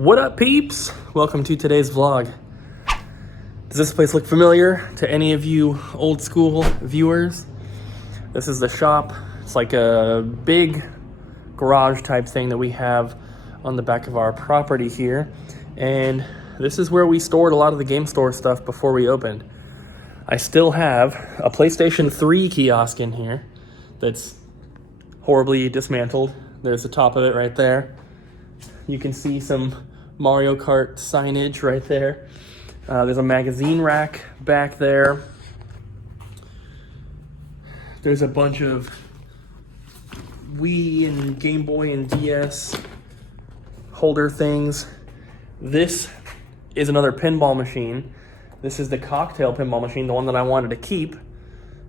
What up, peeps? Welcome to today's vlog. Does this place look familiar to any of you old school viewers? This is the shop. It's like a big garage type thing that we have on the back of our property here. And this is where we stored a lot of the game store stuff before we opened. I still have a PlayStation 3 kiosk in here that's horribly dismantled. There's the top of it right there. You can see some Mario Kart signage right there. There's a magazine rack back there. There's a bunch of Wii and Game Boy and DS holder things. This is another pinball machine. This is the cocktail pinball machine, the one that I wanted to keep.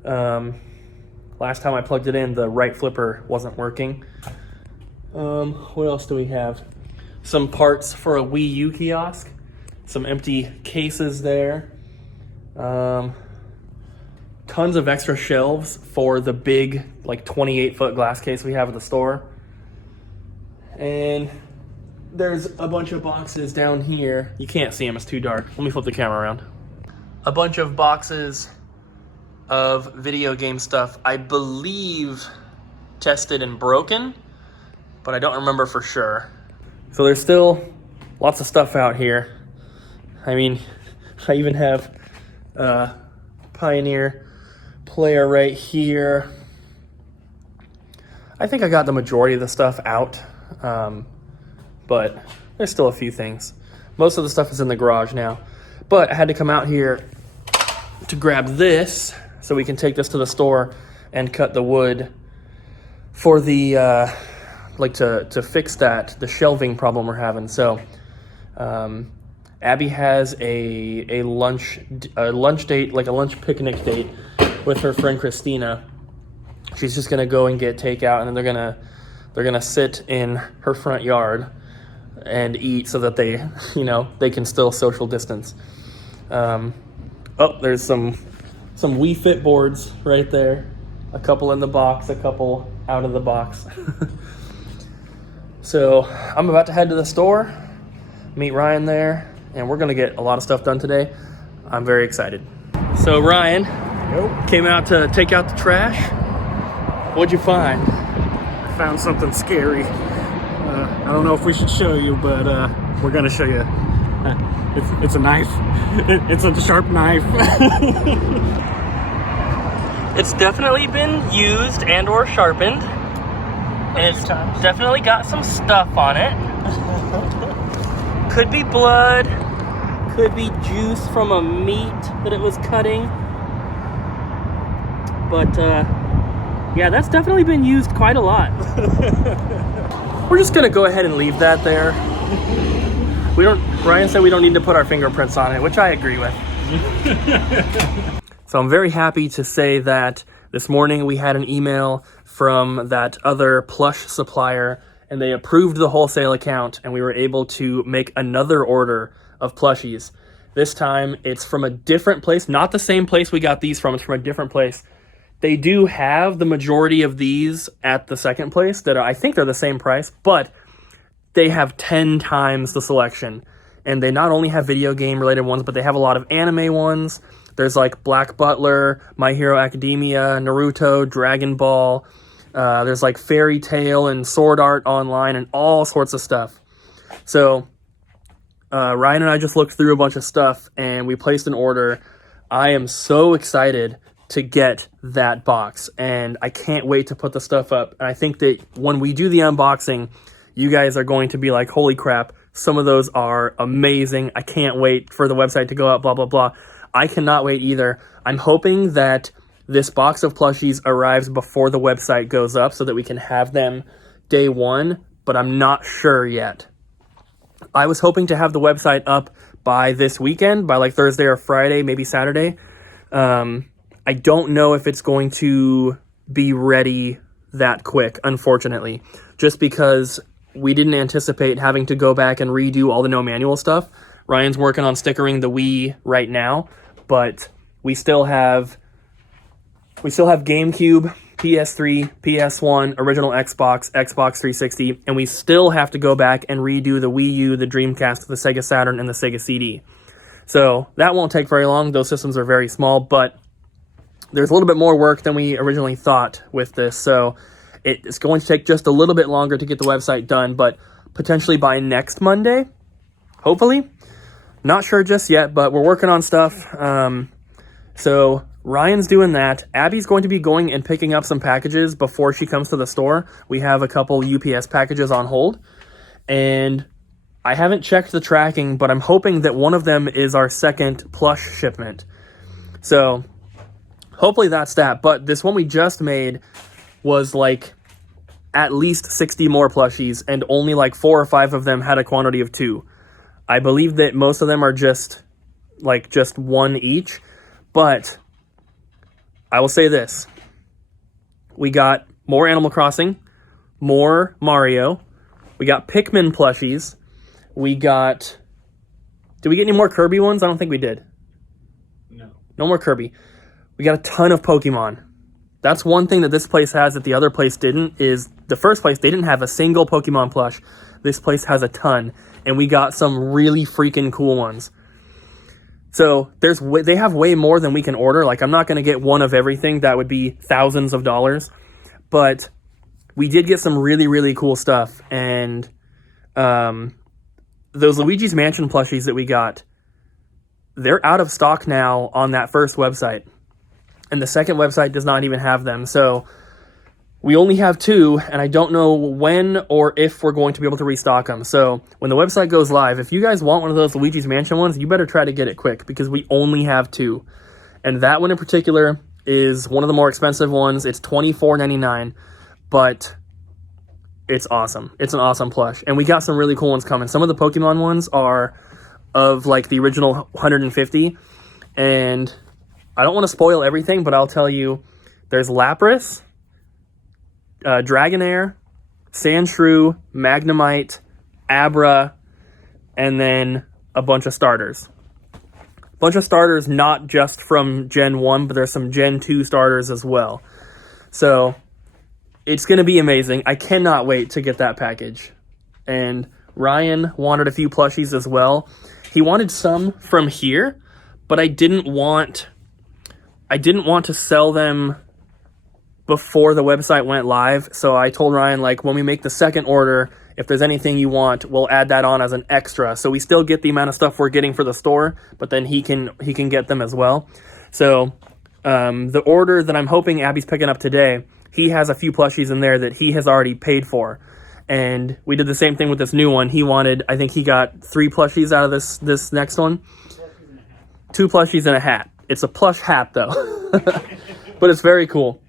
Last time I plugged it in, the right flipper wasn't working. What else do we have? Some parts for a Wii U kiosk. Some empty cases there. Tons of extra shelves for the big, like 28-foot glass case we have at the store. And there's a bunch of boxes down here. You can't see them, it's too dark. Let me flip the camera around. A bunch of boxes of video game stuff, I believe tested and broken, but I don't remember for sure. So there's still lots of stuff out here. I mean, I even have a Pioneer player right here. I think I got the majority of the stuff out, but there's still a few things. Most of the stuff is in the garage now, but I had to come out here to grab this so we can take this to the store and cut the wood for the to fix the shelving problem we're having. So Abby has a lunch date, like a lunch picnic date with her friend Christina. She's just gonna go and get takeout, and then they're gonna sit in her front yard and eat so that they can still social distance. There's some Wii Fit boards right there. A couple in the box, a couple out of the box. So I'm about to head to the store, meet Ryan there, and we're gonna get a lot of stuff done today. I'm very excited. So Ryan came out to take out the trash. What'd you find? I found something scary. I don't know if we should show you, but we're gonna show you. It's a knife. It's a sharp knife. It's definitely been used and or sharpened. And it's definitely got some stuff on it. Could be blood. Could be juice from a meat that it was cutting. But yeah, that's definitely been used quite a lot. We're just gonna go ahead and leave that there. Ryan said we don't need to put our fingerprints on it, which I agree with. So I'm very happy to say that this morning we had an email from that other Plush supplier, and they approved the wholesale account, and we were able to make another order of Plushies. This time it's from a different place, not the same place we got these from, it's from a different place. They do have the majority of these at the second place that I think they're the same price, but they have 10 times the selection. And they not only have video game related ones, but they have a lot of anime ones. There's like Black Butler, My Hero Academia, Naruto, Dragon Ball. There's like Fairy Tail and Sword Art Online and all sorts of stuff. So Ryan and I just looked through a bunch of stuff and we placed an order. I am so excited to get that box, and I can't wait to put the stuff up. And I think that when we do the unboxing, you guys are going to be like, holy crap, some of those are amazing. I can't wait for the website to go up, blah, blah, blah. I cannot wait either. I'm hoping that this box of plushies arrives before the website goes up so that we can have them day one, but I'm not sure yet. I was hoping to have the website up by this weekend, by like Thursday or Friday, maybe Saturday. I don't know if it's going to be ready that quick, unfortunately, just because we didn't anticipate having to go back and redo all the no manual stuff. Ryan's working on stickering the Wii right now, but we still have GameCube PS3, PS1, original Xbox, Xbox 360, and we still have to go back and redo the Wii U, the Dreamcast, the Sega Saturn, and the Sega CD. So that won't take very long. Those systems are very small, but there's a little bit more work than we originally thought with this. So it's going to take just a little bit longer to get the website done, but potentially by next Monday, hopefully. Not sure just yet, but we're working on stuff. So Ryan's doing that. Abby's going to be going and picking up some packages before she comes to the store. We have a couple UPS packages on hold, and I haven't checked the tracking, but I'm hoping that one of them is our second Plush shipment. So hopefully that's that. But this one we just made was like at least 60 more plushies, and only like 4 or 5 of them had a quantity of 2. I believe that most of them are just 1 each, but I will say this. We got more Animal Crossing, more Mario, we got Pikmin plushies, we got... Did we get any more Kirby ones? I don't think we did. No more Kirby. We got a ton of Pokemon. That's one thing that this place has that the other place didn't, is the first place, they didn't have a single Pokemon plush. This place has a ton, and we got some really freaking cool ones. So they have way more than we can order. Like, I'm not going to get one of everything. That would be thousands of dollars. But we did get some really, really cool stuff. And those Luigi's Mansion plushies that we got, they're out of stock now on that first website. And the second website does not even have them. So we only have 2, and I don't know when or if we're going to be able to restock them. So when the website goes live, if you guys want one of those Luigi's Mansion ones, you better try to get it quick, because we only have 2. And that one in particular is one of the more expensive ones. It's $24.99, but it's awesome. It's an awesome plush. And we got some really cool ones coming. Some of the Pokemon ones are of like the original 150, and I don't want to spoil everything, but I'll tell you, there's Lapras, Dragonair, Sandshrew, Magnemite, Abra, and then a bunch of starters. Bunch of starters not just from Gen 1, but there's some Gen 2 starters as well. So it's going to be amazing. I cannot wait to get that package. And Ryan wanted a few plushies as well. He wanted some from here, but I didn't want to sell them before the website went live. So I told Ryan, like, when we make the second order, if there's anything you want, we'll add that on as an extra. So we still get the amount of stuff we're getting for the store, but then he can get them as well. So the order that I'm hoping Abby's picking up today, he has a few plushies in there that he has already paid for. And we did the same thing with this new one. I think he got 3 plushies out of this next one. 2 plushies and a hat. It's a plush hat though, but it's very cool.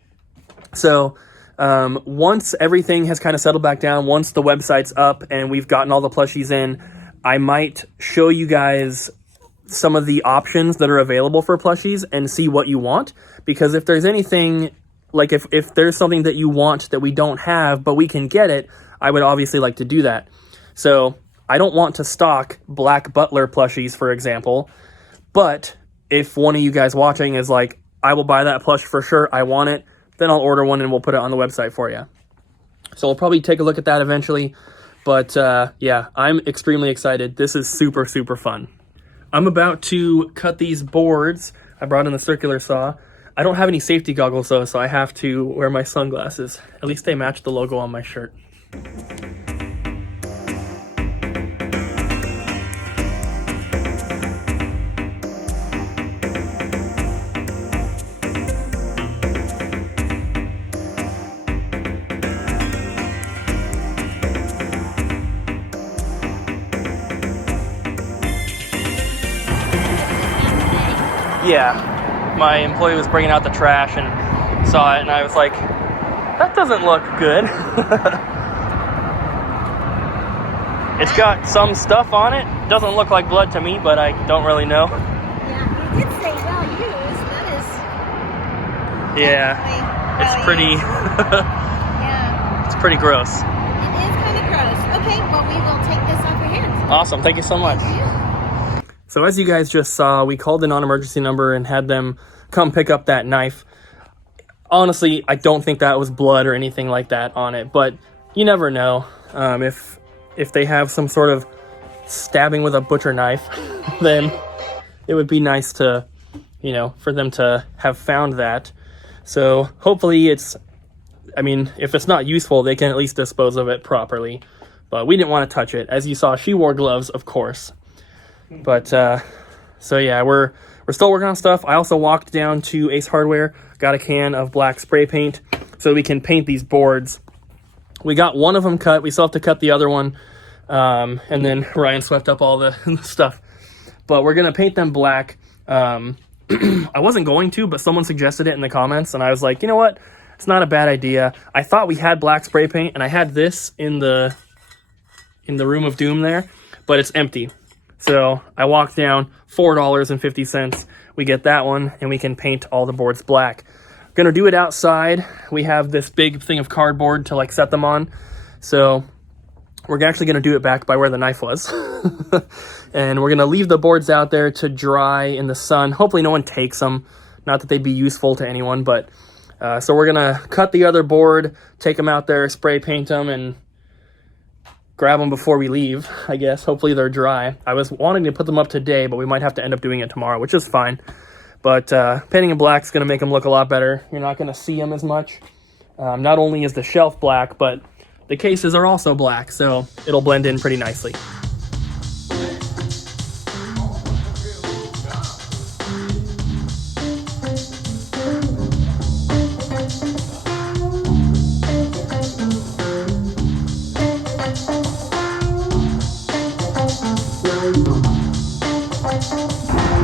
So once everything has kind of settled back down, once the website's up and we've gotten all the plushies in, I might show you guys some of the options that are available for plushies and see what you want. Because if there's anything, like if there's something that you want that we don't have, but we can get it, I would obviously like to do that. So I don't want to stock Black Butler plushies, for example, but if one of you guys watching is like, I will buy that plush for sure, I want it, then I'll order one and we'll put it on the website for you. So we'll probably take a look at that eventually. But yeah, I'm extremely excited. This is super, super fun. I'm about to cut these boards. I brought in the circular saw. I don't have any safety goggles though, so I have to wear my sunglasses. At least they match the logo on my shirt. Yeah, my employee was bringing out the trash and saw it, and I was like, that doesn't look good. It's got some stuff on it. Doesn't look like blood to me, but I don't really know. Yeah, you did say well used. That is... Yeah, it's pretty... yeah. It's pretty gross. It is kind of gross. Okay, well, we will take this off your hands. Awesome, thank you so much. Thank you. So as you guys just saw, we called the non-emergency number and had them come pick up that knife. honestly, I don't think that was blood or anything like that on it, but you never know. If they have some sort of stabbing with a butcher knife, then it would be nice to, you know, for them to have found that. So hopefully it's, I mean, if it's not useful, they can at least dispose of it properly. But we didn't want to touch it. As you saw, she wore gloves, of course. But, so yeah, we're still working on stuff. I also walked down to Ace Hardware, got a can of black spray paint so we can paint these boards. We got one of them cut. We still have to cut the other one. And then Ryan swept up all the stuff. But we're going to paint them black. I wasn't going to, but someone suggested it in the comments. And I was like, you know what? It's not a bad idea. I thought we had black spray paint. And I had this in the room of doom there. But it's empty. So I walked down, $4.50. We get that one. And we can paint all the boards black. Gonna do it outside. We have this big thing of cardboard to like set them on. So we're actually going to do it back by where the knife was. And we're going to leave the boards out there to dry in the sun. Hopefully no one takes them. Not that they'd be useful to anyone, but so we're going to cut the other board, take them out there, spray paint them, and grab them before we leave, I guess. Hopefully they're dry. I was wanting to put them up today, but we might have to end up doing it tomorrow, which is fine. But painting them black is going to make them look a lot better. You're not going to see them as much. Not only is the shelf black, but the cases are also black, so it'll blend in pretty nicely.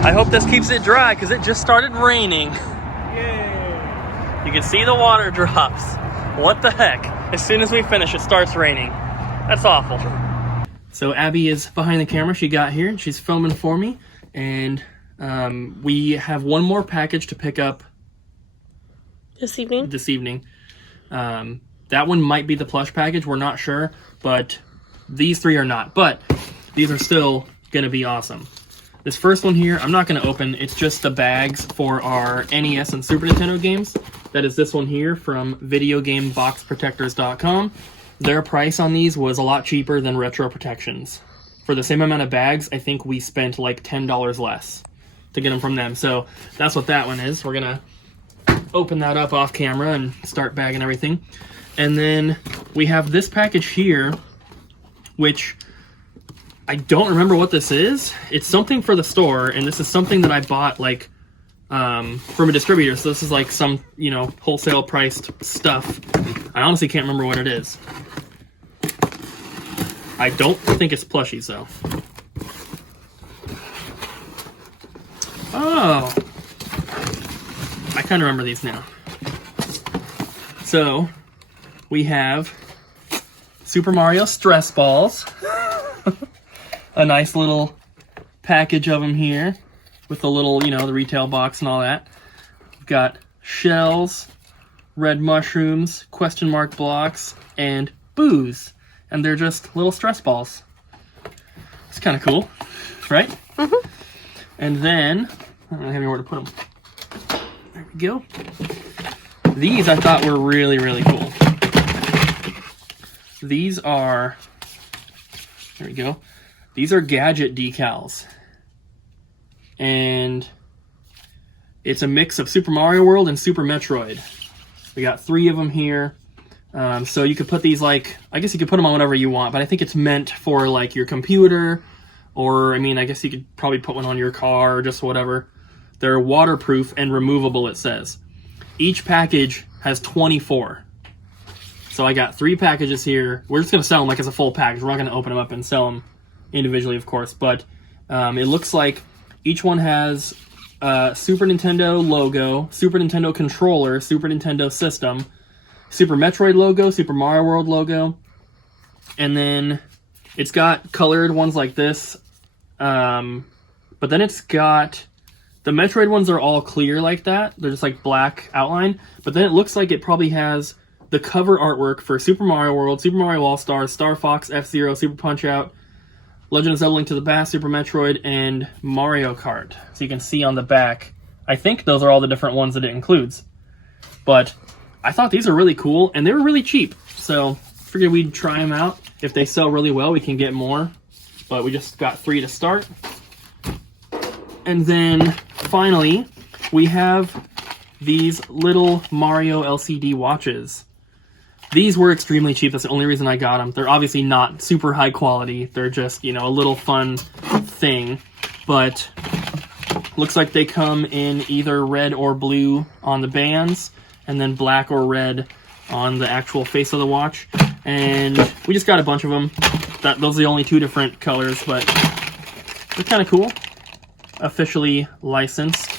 I hope this keeps it dry because it just started raining. Yay! You can see the water drops. What the heck? As soon as we finish, it starts raining. That's awful. So Abby is behind the camera. She got here and she's filming for me. And we have one more package to pick up this evening. That one might be the plush package. We're not sure, but these three are not. But these are still going to be awesome. This first one here, I'm not going to open. It's just the bags for our NES and Super Nintendo games. That is this one here from VideoGameBoxProtectors.com. Their price on these was a lot cheaper than Retro Protections. For the same amount of bags, I think we spent like $10 less to get them from them. So that's what that one is. We're going to open that up off camera and start bagging everything. And then we have this package here, which I don't remember what this is. It's something for the store, and this is something that I bought like from a distributor. So this is like some, you know, wholesale priced stuff. I honestly can't remember what it is. I don't think it's Plushies though. Oh, I kind of remember these now. So we have Super Mario stress balls. A nice little package of them here with the little, you know, the retail box and all that. We've got shells, red mushrooms, question mark blocks, and booze. And they're just little stress balls. It's kind of cool, right? Mm-hmm. And then, I don't have anywhere to put them. There we go. These I thought were really, really cool. These are, there we go. These are Gadget Decals. And it's a mix of Super Mario World and Super Metroid. We got 3 of them here. So you could put these like, I guess you could put them on whatever you want, but I think it's meant for like your computer, or I mean, I guess you could probably put one on your car or just whatever. They're waterproof and removable, it says. Each package has 24. So I got 3 packages here. We're just going to sell them like as a full package. We're not going to open them up and sell them individually, of course, but it looks like each one has Super Nintendo logo, Super Nintendo controller, Super Nintendo system, Super Metroid logo, Super Mario World logo, and then it's got colored ones like this, but then it's got, the Metroid ones are all clear like that, they're just like black outline, but then it looks like it probably has the cover artwork for Super Mario World, Super Mario All-Stars, Star Fox, F-Zero, Super Punch-Out, Legend of Zelda Link to the Past, Super Metroid, and Mario Kart. So you can see on the back, I think those are all the different ones that it includes. But I thought these are really cool, and they were really cheap. So figured we'd try them out. If they sell really well, we can get more. But we just got 3 to start. And then finally, we have these little Mario LCD watches. These were extremely cheap. That's the only reason I got them. They're obviously not super high quality. They're just, you know, a little fun thing. But looks like they come in either red or blue on the bands, and then black or red on the actual face of the watch. And we just got a bunch of them. Those are the only 2 different colors, but they're kind of cool. Officially licensed.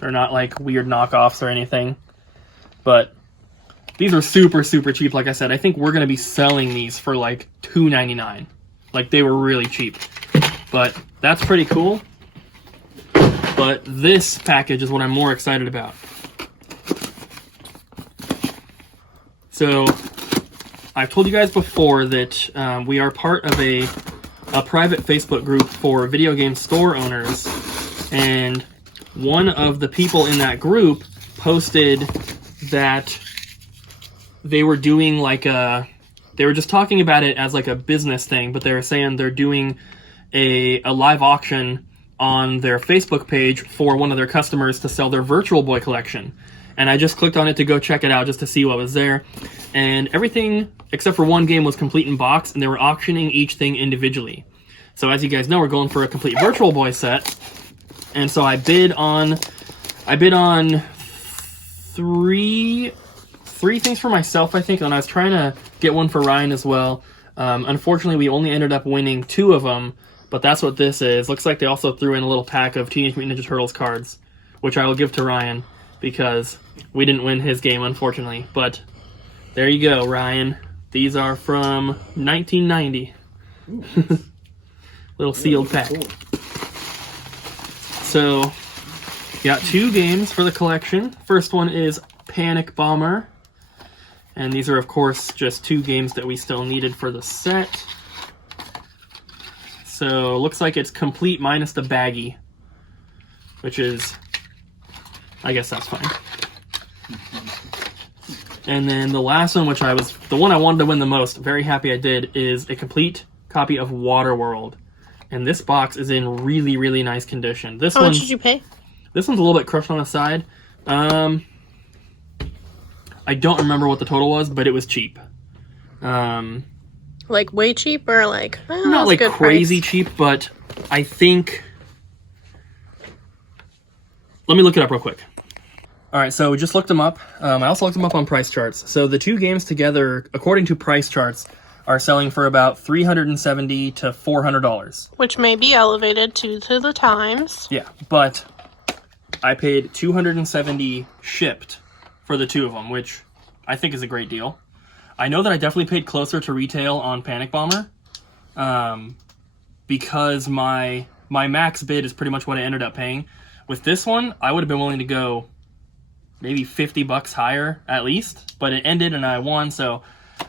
They're not like weird knockoffs or anything. But these are super, super cheap. Like I said, I think we're going to be selling these for like $2.99. Like, they were really cheap. But that's pretty cool. But this package is what I'm more excited about. So, I've told you guys before that we are part of a private Facebook group for video game store owners. And one of the people in that group posted that they were doing like they were just talking about it as like a business thing, but they were saying they're doing a live auction on their Facebook page for one of their customers to sell their Virtual Boy collection. And I just clicked on it to go check it out just to see what was there. And everything except for one game was complete in box, and they were auctioning each thing individually. So as you guys know, we're going for a complete Virtual Boy set. And so I bid on 3 things for myself, I think, and I was trying to get one for Ryan as well. Unfortunately, we only ended up winning 2 of them, but that's what this is. Looks like they also threw in a little pack of Teenage Mutant Ninja Turtles cards, which I will give to Ryan, because we didn't win his game, unfortunately. But there you go, Ryan. These are from 1990. Little sealed pack. Cool. So, got 2 games for the collection. First one is Panic Bomber. And these are, of course, just 2 games that we still needed for the set. So, looks like it's complete minus the baggie. Which is, I guess that's fine. And then the last one, which the one I wanted to win the most, very happy I did, is a complete copy of Waterworld. And this box is in really, really nice condition. How much did you pay? This one's a little bit crushed on the side. I don't remember what the total was, but it was cheap. Like way cheap, or like not like crazy cheap, but I think. Let me look it up real quick. All right, so we just looked them up. I also looked them up on price charts. So the 2 games together, according to price charts, are selling for about $370 to $400. Which may be elevated to the times. Yeah, but I paid $270 shipped for the 2 of them, which I think is a great deal. I know that I definitely paid closer to retail on Panic Bomber, because my max bid is pretty much what I ended up paying. With this one, I would have been willing to go maybe $50 higher at least, but it ended and I won, so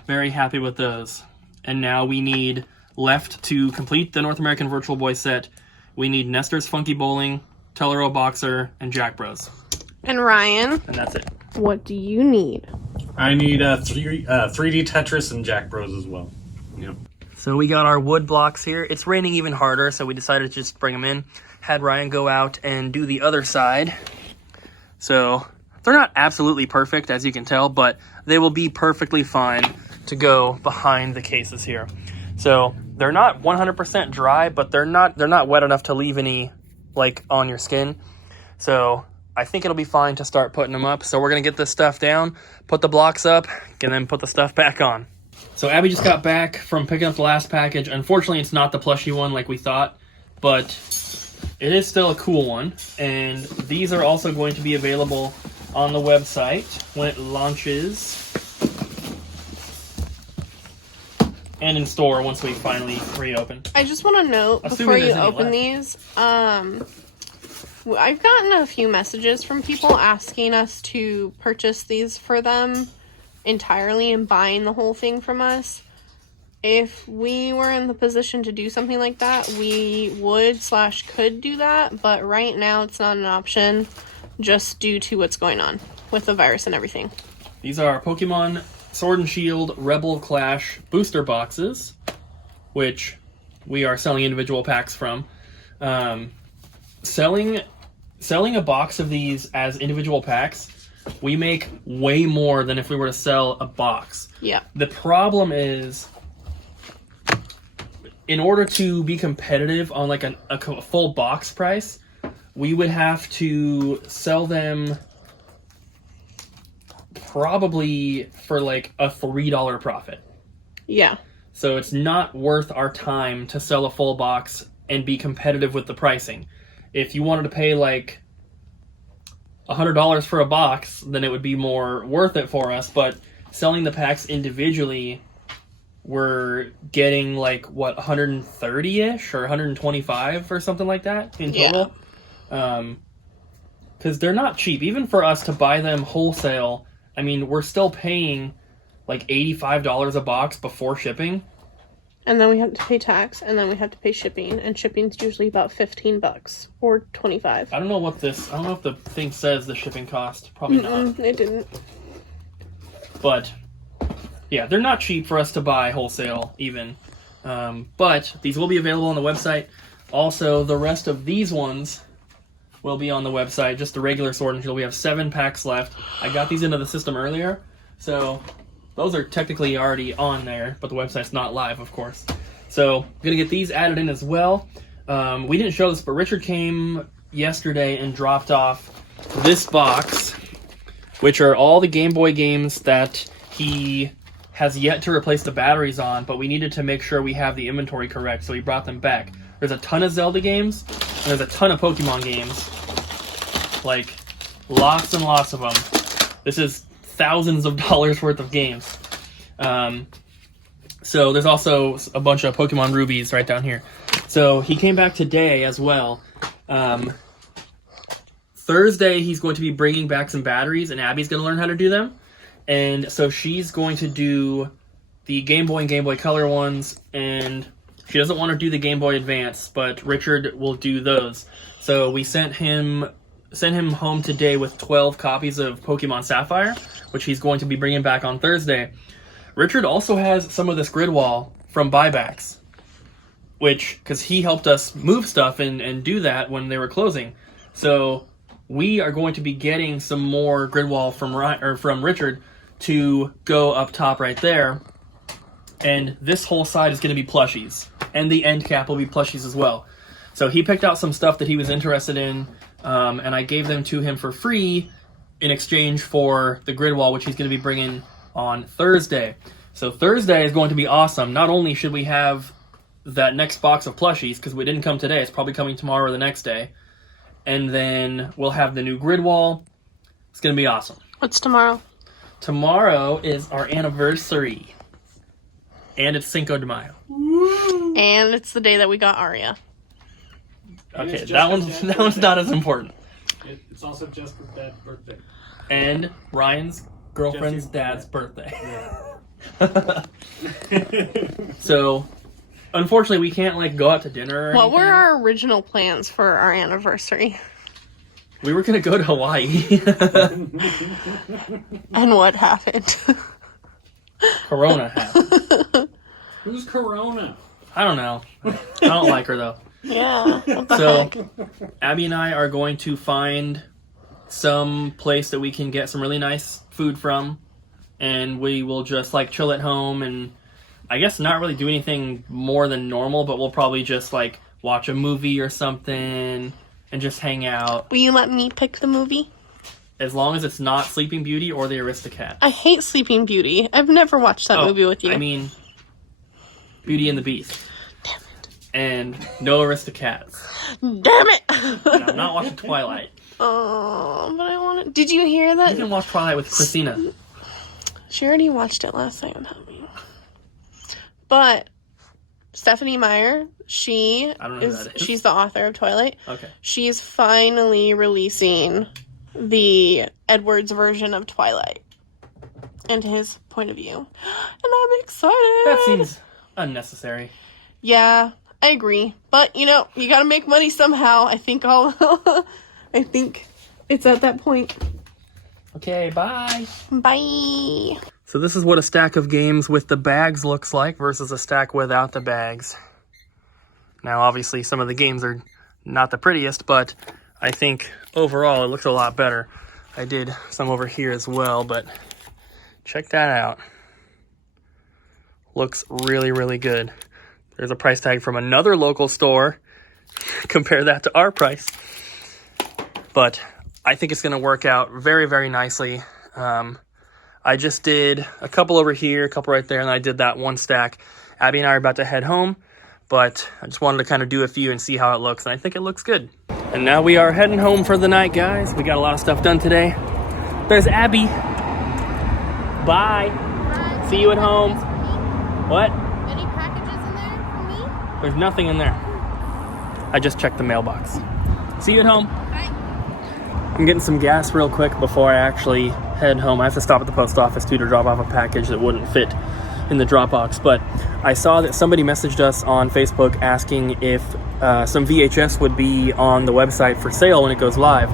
very happy with those. And now we need left to complete the North American Virtual Boy set. We need Nestor's Funky Bowling, Tellero Boxer, and Jack Bros. And Ryan, And that's it. what do you need? I need 3D Tetris and Jack Bros as well. Yep. So we got our wood blocks here. It's raining even harder, so we decided to just bring them in. Had Ryan go out and do the other side. So they're not absolutely perfect, as you can tell, but they will be perfectly fine to go behind the cases here. So they're not 100% dry, but they're not wet enough to leave any like on your skin. So I think it'll be fine to start putting them up. So we're gonna get this stuff down, put the blocks up, and then put the stuff back on. So Abby just got back from picking up the last package. Unfortunately, it's not the plushie one like we thought, but it is still a cool one. And these are also going to be available on the website when it launches, and in store once we finally reopen. I just want to note before you open these, I've gotten a few messages from people asking us to purchase these for them entirely and buying the whole thing from us. If we were in the position to do something like that, we would/could do that, but right now it's not an option just due to what's going on with the virus and everything. These are Pokemon Sword and Shield Rebel Clash booster boxes, which we are selling individual packs from. Selling a box of these as individual packs, we make way more than if we were to sell a box. Yeah. The problem is, in order to be competitive on like a full box price, we would have to sell them probably for like a $3 profit. Yeah. So it's not worth our time to sell a full box and be competitive with the pricing. If you wanted to pay like $100 for a box, then it would be more worth it for us. But selling the packs individually, we're getting like, what, 130-ish or 125 or something like that in total? Because they're not cheap. Even for us to buy them wholesale, I mean, we're still paying like $85 a box before shipping. And then we have to pay tax, and then we have to pay shipping, and shipping's usually about $15 or $25. I don't know if the thing says the shipping cost. Probably not. It didn't. But yeah, they're not cheap for us to buy wholesale even. But these will be available on the website. Also, the rest of these ones will be on the website. Just the regular Sword and Shield. We have 7 packs left. I got these into the system earlier, so those are technically already on there, but the website's not live, of course. So I'm going to get these added in as well. We didn't show this, but Richard came yesterday and dropped off this box, which are all the Game Boy games that he has yet to replace the batteries on, but we needed to make sure we have the inventory correct, so he brought them back. There's a ton of Zelda games, and there's a ton of Pokemon games. Like, lots and lots of them. This is thousands of dollars worth of games. So there's also a bunch of Pokemon Rubies right down here. So he came back today as well. Thursday he's going to be bringing back some batteries, and Abby's going to learn how to do them. And so she's going to do the Game Boy and Game Boy Color ones, and she doesn't want to do the Game Boy Advance, but Richard will do those. So we sent him home today with 12 copies of Pokemon Sapphire, which he's going to be bringing back on Thursday. Richard also has some of this grid wall from buybacks, because he helped us move stuff and do that when they were closing. So we are going to be getting some more grid wall from Richard to go up top right there. And this whole side is going to be Plushies. And the end cap will be Plushies as well. So he picked out some stuff that he was interested in, and I gave them to him for free in exchange for the grid wall, which he's going to be bringing on Thursday. So Thursday is going to be awesome. Not only should we have that next box of Plushies, because we didn't come today, it's probably coming tomorrow or the next day, and then we'll have the new grid wall. It's going to be awesome. What's tomorrow? Tomorrow is our anniversary. And it's Cinco de Mayo. And it's the day that we got Aria. Okay, that one's not as important. It's also just for dad's birthday. And Ryan's girlfriend's dad's birthday. Yeah. So, unfortunately, we can't go out to dinner or What anything. were our original plans for our anniversary? We were going to go to Hawaii. And what happened? Corona happened. Who's Corona? I don't know. I don't like her, though. Yeah. What the So, heck? Abby and I are going to find some place that we can get some really nice food from, and we will just chill at home and I guess not really do anything more than normal, but we'll probably just watch a movie or something and just hang out. Will you let me pick the movie? As long as it's not Sleeping Beauty or The Aristocats. I hate Sleeping Beauty. I've never watched that movie with you. I mean, Beauty and the Beast. Damn it. And no Aristocats. Damn it! And I'm not watching Twilight. Oh, but I want to... Did you hear that? You can watch Twilight with Christina. She already watched it last night without me. But Stephanie Meyer, I don't know who that is. she's the author of Twilight. Okay. She's finally releasing the Edward's version of Twilight and his point of view. And I'm excited. That seems unnecessary. Yeah, I agree. But, you gotta make money somehow. I think It's at that point. Okay, bye. Bye. So this is what a stack of games with the bags looks like versus a stack without the bags. Now, obviously, some of the games are not the prettiest, but I think overall it looks a lot better. I did some over here as well, but check that out. Looks really, really good. There's a price tag from another local store. Compare that to our price. But I think it's going to work out very, very nicely. I just did a couple over here, a couple right there, and I did that one stack. Abby and I are about to head home, but I just wanted to kind of do a few and see how it looks, and I think it looks good. And now we are heading home for the night, guys. We got a lot of stuff done today. There's Abby. Bye. See you at home. What? Any packages in there for me? There's nothing in there. I just checked the mailbox. See you at home. Bye. I'm getting some gas real quick before I actually head home. I have to stop at the post office too to drop off a package that wouldn't fit in the drop box. But I saw that somebody messaged us on Facebook asking if some VHS would be on the website for sale when it goes live.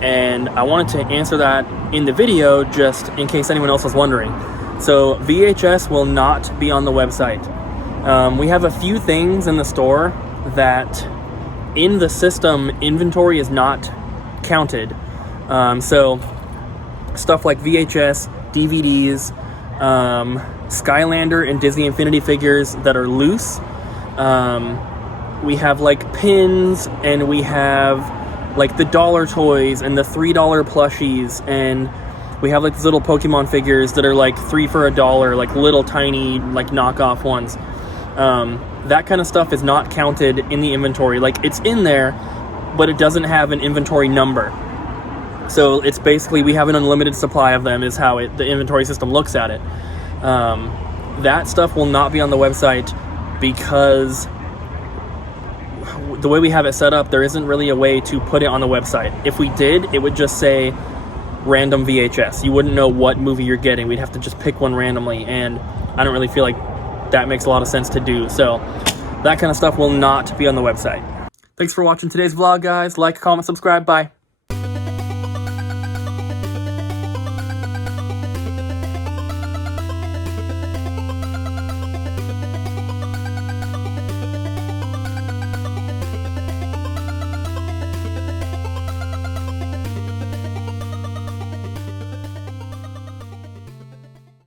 And I wanted to answer that in the video just in case anyone else was wondering. So VHS will not be on the website. We have a few things in the store that in the system inventory is not counted. So stuff like VHS, DVDs, Skylander and Disney Infinity figures that are loose. We have like pins, and we have like the dollar toys and the $3 plushies, and we have like these little Pokemon figures that are like 3 for $1, like little tiny like knockoff ones. That kind of stuff is not counted in the inventory. Like, it's in there, but it doesn't have an inventory number. So it's basically, we have an unlimited supply of them is how the inventory system looks at it. That stuff will not be on the website because the way we have it set up, there isn't really a way to put it on the website. If we did, it would just say random VHS. You wouldn't know what movie you're getting. We'd have to just pick one randomly, and I don't really feel like that makes a lot of sense to do. So that kind of stuff will not be on the website. Thanks for watching today's vlog, guys. Like, comment, subscribe. Bye.